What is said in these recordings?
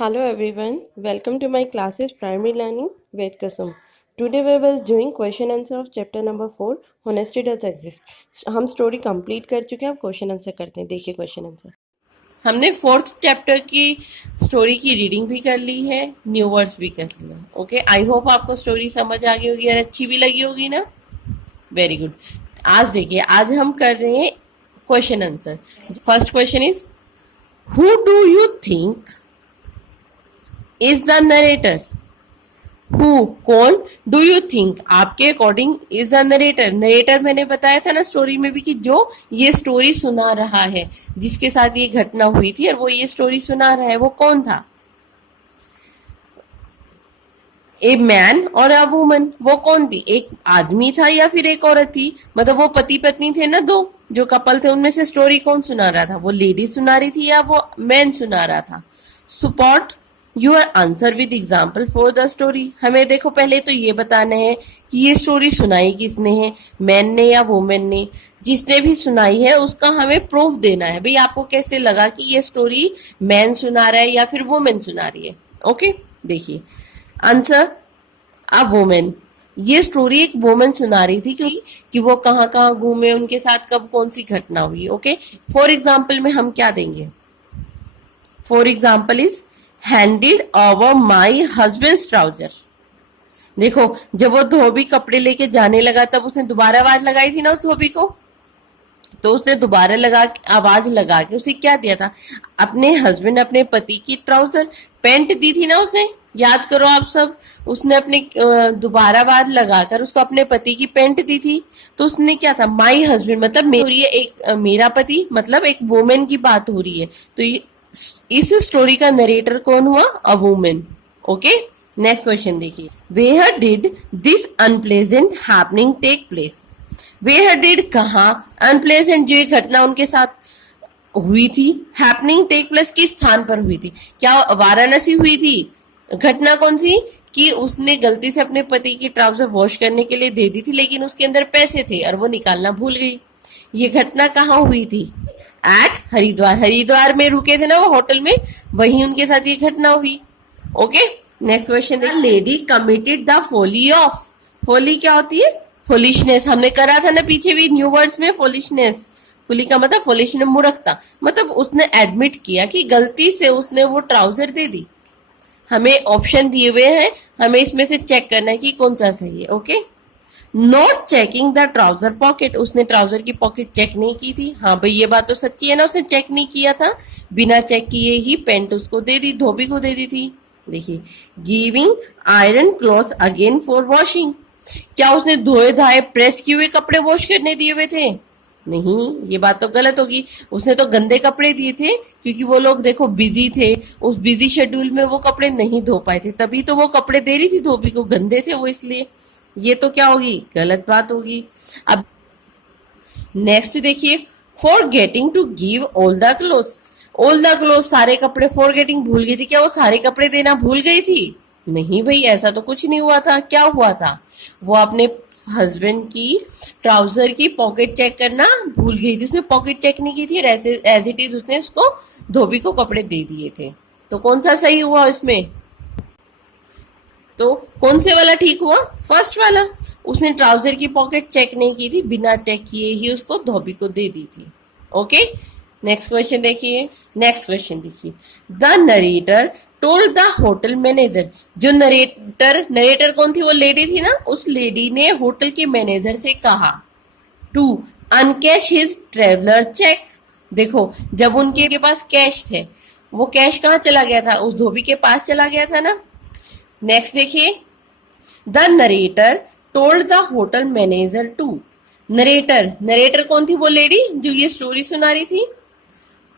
Hello everyone, welcome to my classes Primary Learning with Kasum. Today we will doing question answer of chapter number 4 Honesty Does Exist. हम story complete कर चुके हैं, अब question answer करते हैं. देखिए question answer. हमने 4th chapter की स्टोरी की रीडिंग भी कर ली है, न्यू वर्ड्स भी कर लिया. ओके, आई होप आपको स्टोरी समझ आ गई होगी और अच्छी भी लगी होगी ना. Very good. आज देखिए, आज हम कर रहे हैं question answer. First question is, who do you think is the narrator? Who, कौन, डू यू थिंक, आपके according, is the narrator. Narrator मैंने बताया था ना स्टोरी में भी कि जो ये स्टोरी सुना रहा है, जिसके साथ ये घटना हुई थी और वो ये स्टोरी सुना रहा है, वो कौन था? ए मैन और अ वुमन. वो कौन थी? एक आदमी था या फिर एक औरत थी? मतलब वो पति पत्नी थे ना, दो जो कपल थे, उनमें से स्टोरी कौन सुना रहा था? वो लेडी सुना रही थी या वो मैन सुना रहा था? Support your answer with example for the story. हमें देखो पहले तो ये बताना है कि ये स्टोरी सुनाई किसने है, मैन ने या वुमेन ने. जिसने भी सुनाई है उसका हमें प्रूफ देना है. भाई आपको कैसे लगा कि ये स्टोरी मैन सुना रहा है या फिर वुमेन सुना रही है. ओके, देखिए आंसर, अ वुमेन. ये स्टोरी एक वुमेन सुना रही थी कि वो कहाँ कहाँ घूमे, उनके साथ कब कौन सी घटना हुई. ओके, फॉर एग्जाम्पल में हम क्या देंगे? For example is handed over my husband's trouser. देखो, जब वो धोबी कपड़े लेके जाने लगा तब उसने दोबारा आवाज लगाई थी ना उस धोबी को. तो उसने दोबारा आवाज लगा के उसे क्या दिया था? अपने हस्बैंड, अपने पति की ट्राउजर, पैंट दी थी ना उसने. याद करो आप सब, उसने अपने दोबारा आवाज लगाकर उसको अपने पति की पैंट दी थी. तो उसने क्या था? माई हस्बैंड मतलब हो रही है एक मेरा पति, मतलब एक वुमेन की बात हो रही है. तो इस स्टोरी का नरेटर कौन हुआ? A woman. Okay, next question देखिए. Where did this unpleasant happening take place? Where did, कहा, अनप्लेजेंट जो ये घटना उनके साथ हुई थी, हैपनिंग टेक प्लेस किस स्थान पर हुई थी? क्या वाराणसी हुई थी? घटना कौन सी? कि उसने गलती से अपने पति की ट्राउजर वॉश करने के लिए दे दी थी, लेकिन उसके अंदर पैसे थे और वो निकालना भूल गई. ये घटना कहाँ हुई थी? एट हरिद्वार. हरिद्वार में रुके थे ना वो होटल में, वहीं उनके साथ ये घटना हुई. Okay, next question. Lady committed the folly of. Folly क्या होती है? फोलिशनेस. हमने करा था ना पीछे भी न्यू वर्ड्स में, फोलिशनेस. फोली का मतलब फोलिशनेस, मूर्खता. मतलब उसने एडमिट किया कि गलती से उसने वो ट्राउजर दे दी. हमें ऑप्शन दिए हुए हैं, हमें इसमें से चेक करना है कि कौन सा सही है. Okay, not checking the trouser pocket. उसने ट्राउजर की पॉकेट चेक नहीं की थी. हाँ भाई, ये बात तो सच्ची है ना, उसने चेक नहीं किया था. बिना चेक किए ही पेंट उसको दे दी, धोबी को दे दी थी. देखिए, giving iron cloth again for washing. क्या उसने धोए धाए प्रेस किए हुए कपड़े वॉश करने दिए हुए थे? नहीं, ये बात तो गलत होगी. उसने तो गंदे कपड़े दिए थे, क्योंकि वो लोग देखो बिजी थे. उस बिजी शेड्यूल में वो कपड़े नहीं धो पाए थे, तभी तो वो कपड़े दे रही थी धोबी को. गंदे थे वो इसलिए. ये तो क्या होगी? गलत बात होगी. अब नेक्स्ट देखिए, for getting to give all the cloth. All the cloth, सारे कपड़े. फॉर गेटिंग भूल गई थी. क्या वो सारे कपड़े देना भूल गई थी? नहीं भाई, ऐसा तो कुछ नहीं हुआ था. क्या हुआ था? वो अपने हस्बैंड की ट्राउजर की पॉकेट चेक करना भूल गई थी. उसने पॉकेट चेक नहीं की थी, एज इट इज उसने उसको धोबी को कपड़े दे दिए थे. तो कौन सा सही हुआ इसमें? तो कौन से वाला ठीक हुआ? फर्स्ट वाला. उसने ट्राउजर की पॉकेट चेक नहीं की थी, बिना चेक किए ही उसको धोबी को दे दी थी. ओके, नेक्स्ट क्वेश्चन देखिए. नेक्स्ट क्वेश्चन देखिए, the narrator told the hotel manager. जो नरेटर कौन थी? वो लेडी थी ना. उस लेडी ने होटल के मैनेजर से कहा टू अनकैश हिज ट्रेवलर चेक. देखो, जब उनके पास कैश थे, वो कैश कहाँ चला गया था? उस धोबी के पास चला गया था ना. नेक्स्ट देखिए, the narrator told the hotel manager to. Narrator कौन थी? वो लेडी जो ये स्टोरी सुना रही थी.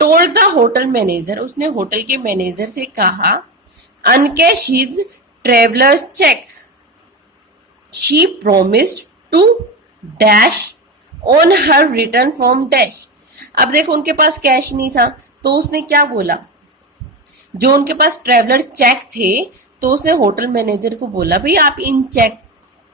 टोल्ड द होटल मैनेजर, उसने होटल के मैनेजर से कहा encash his travellers cheque. She promised to dash on her return from dash. अब देखो, उनके पास कैश नहीं था, तो उसने क्या बोला? जो उनके पास ट्रेवलर चेक थे, तो उसने होटल मैनेजर को बोला, भाई आप इन चेक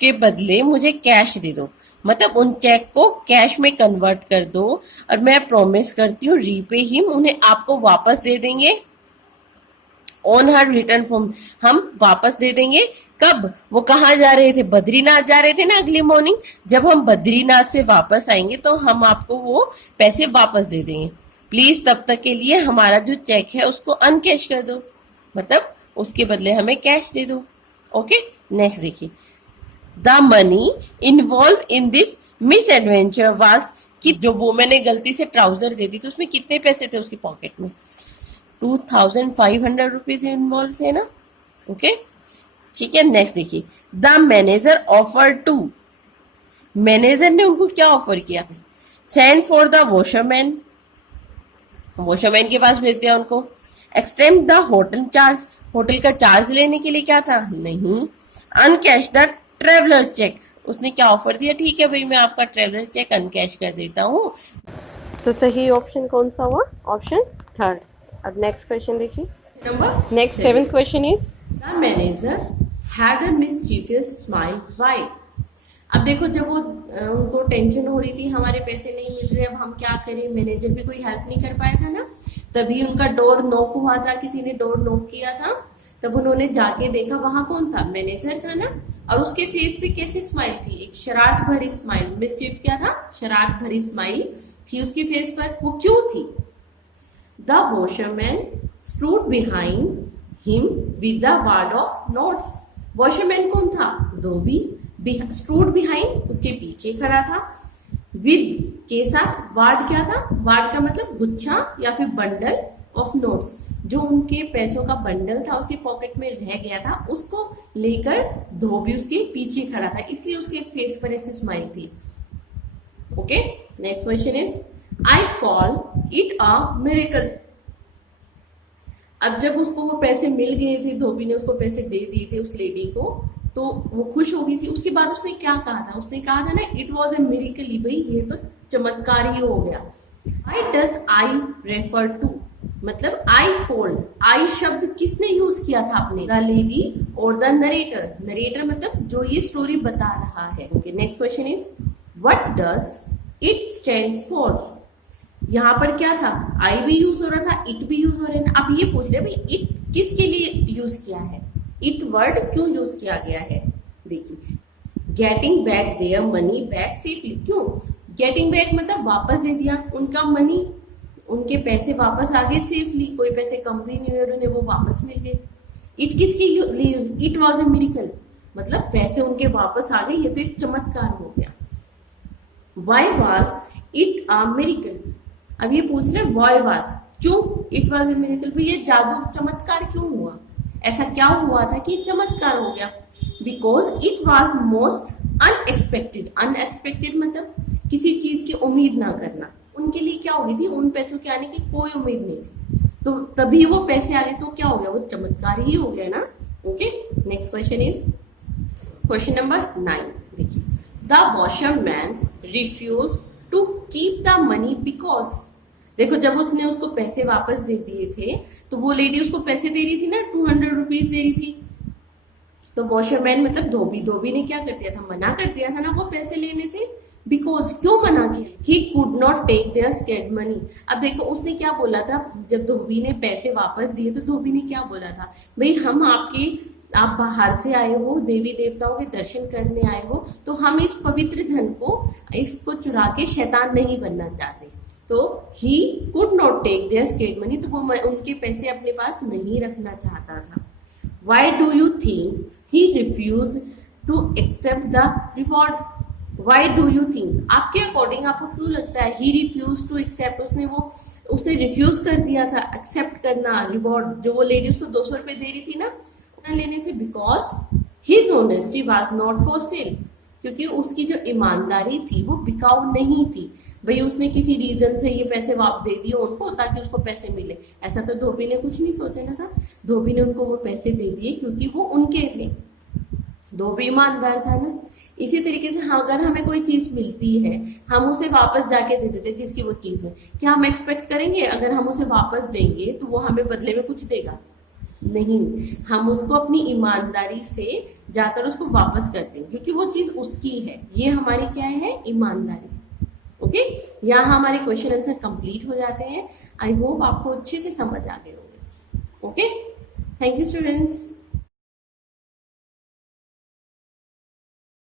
के बदले मुझे कैश दे दो. मतलब उन चेक को कैश में कन्वर्ट कर दो, और मैं प्रॉमिस करती हूँ रीपे हिम, उन्हें आपको वापस दे देंगे ऑन हर रिटर्न फॉर्म, हम वापस दे देंगे। कब? वो कहाँ जा रहे थे? बद्रीनाथ जा रहे थे ना अगली मॉर्निंग। जब हम बद्रीनाथ से वापस आएंगे तो हम आपको वो पैसे वापस दे देंगे। प्लीज तब तक के लिए हमारा जो चेक है उसको अनकैश कर दो, मतलब उसके बदले हमें कैश दे दो। ओके, नेक्स्ट देखिए, the money involve in this miss adventure was, कि जो वुमेन ने गलती से ट्राउजर दे दी तो उसमें कितने पैसे थे उसकी पॉकेट में? 2500 रुपीज इन्वॉल्व थे ना। ओके, ठीक है। नेक्स्ट देखिए, the manager offer to, manager ने उनको क्या ऑफर किया? Send for the washerman, washerman के पास भेज दिया उनको। Extend the hotel charge, hotel का चार्ज लेने के लिए क्या था? नहीं। अनकैश द ट्रेवलर चेक, उसने क्या ऑफर दिया? ठीक है भाई, मैं आपका ट्रेवलर चेक अनकैश कर देता हूँ। तो सही ऑप्शन कौन सा हुआ? Option third. अब नेक्स्ट क्वेश्चन देखिए, number next 7th question is, the manager had a mischievous smile why. अब देखो, जब वो उनको टेंशन हो रही थी हमारे पैसे नहीं मिल रहे, अब हम क्या करें, मैनेजर भी कोई हेल्प नहीं कर पाया था ना। तभी उनका डोर नॉक हुआ था, किसी ने डोर नॉक किया था, तब उन्होंने जाके देखा, वहां कौन था? मैनेजर था ना। और उसके फेस पे कैसी स्माइल थी? एक शरारत भरी स्माइल। मिस्चीफ क्या था? शरारत भरी स्माइल थी उसके फेस पर। वो क्यों थी? The washerman stood behind him with the ward of notes. Washerman कौन था? धोबी। स्टूड बिहाइंड, उसके पीछे खड़ा था। विद के साथ वार्ड क्या था? वार्ड का मतलब गुच्छा या फिर बंडल ऑफ नोट्स, जो उनके पैसों का बंडल था उसके पॉकेट में रह गया था, उसको लेकर धोबी उसके पीछे खड़ा था, इसलिए उसके फेस पर ऐसी स्माइल थी। Okay, next question is, I call it a miracle. अब जब उसको वो पैसे मिल गए थे, धोबी ने उसको पैसे दे दिए थे उस लेडी को, तो वो खुश हो गई थी। उसके बाद उसने क्या कहा था? उसने कहा था ना, इट वॉज ए मिरेकल, भाई ये तो चमत्कार ही हो गया। I does I refer to, मतलब आई कॉल्ड, आई शब्द किसने यूज किया था आपने? द लेडी और द नरेटर। नरेटर मतलब जो ये स्टोरी बता रहा है। Okay, next question is, what does it stand for. यहाँ पर क्या था? आई भी यूज हो रहा था, इट भी यूज हो रहा है। अब ये पूछ रहे भाई, इट किसके लिए यूज किया है? इट वर्ड क्यों यूज किया गया है? देखिए, getting back their money back safely. क्यों गेटिंग बैक? मतलब वापस दे दिया उनका मनी, उनके पैसे वापस आ गए सेफली, कोई पैसे कम भी नहीं हुए और उन्हें वो वापस मिल गए। इट किसके लिए? इट वॉज ए मिरेकल, मतलब पैसे उनके वापस आ गए, ये तो एक चमत्कार हो गया। Why was it a miracle. अब ये पूछ रहे वाई वॉज, क्यों इट वॉज ए मिरेकल, भाई ये जादू चमत्कार क्यों हुआ? ऐसा क्या हुआ था कि चमत्कार हो गया? Because it was most unexpected. Unexpected मतलब किसी चीज की उम्मीद ना करना। उनके लिए क्या हो गई थी? उन पैसों के आने की कोई उम्मीद नहीं थी, तो तभी वो पैसे आ गए, तो क्या हो गया? वो चमत्कार ही हो गया ना। Okay, next question is question number 9। देखिए, the washerman refuse to keep the money because. देखो, जब उसने उसको पैसे वापस दे दिए थे, तो वो लेडी उसको पैसे दे रही थी ना, 200 रुपीज दे रही थी, तो वॉशरमैन मतलब धोबी, धोबी ने क्या कर दिया था? मना कर दिया था ना वो पैसे लेने से। बिकॉज, क्यों मना किया? He could not take their scared money. अब देखो, उसने क्या बोला था? जब धोबी ने पैसे वापस दिए तो धोबी ने क्या बोला था? भाई हम आप बाहर से आए हो, देवी देवताओं के दर्शन करने आए हो, तो हम इस पवित्र धन को, इसको चुरा के शैतान नहीं बनना चाहते। तो he could not take their scared money, तो वो उनके पैसे अपने पास नहीं रखना चाहता था। Why do you think he refuse to accept the reward. Why do you think, आपके अकॉर्डिंग आपको क्यों लगता है ही रिफ्यूज टू एक्सेप्ट, उसने रिफ्यूज कर दिया था एक्सेप्ट करना रिवॉर्ड, जो वो लेडी उसको 200 रुपए दे रही थी ना लेने से? Because his honesty was not for sale, क्योंकि उसकी जो ईमानदारी थी वो बिकाऊ नहीं थी। भाई उसने किसी रीजन से ये पैसे वापस दे दिए उनको ताकि उसको पैसे मिले, ऐसा तो धोबी ने कुछ नहीं सोचा ना था। धोबी ने उनको वो पैसे दे दिए क्योंकि वो उनके थे, धोबी ईमानदार था ना। इसी तरीके से अगर हमें कोई चीज मिलती है, हम उसे वापस जाके दे देते जिसकी वो चीज है, क्या हम एक्सपेक्ट करेंगे अगर हम उसे वापस देंगे तो वो हमें बदले में कुछ देगा? नहीं, हम उसको अपनी ईमानदारी से जाकर उसको वापस करते हैं क्योंकि वो चीज उसकी है। ये हमारी क्या है? ईमानदारी। ओके, यहाँ हमारे क्वेश्चन आंसर कंप्लीट हो जाते हैं। आई होप आपको अच्छे से समझ आ गए होंगे। Okay, thank you students.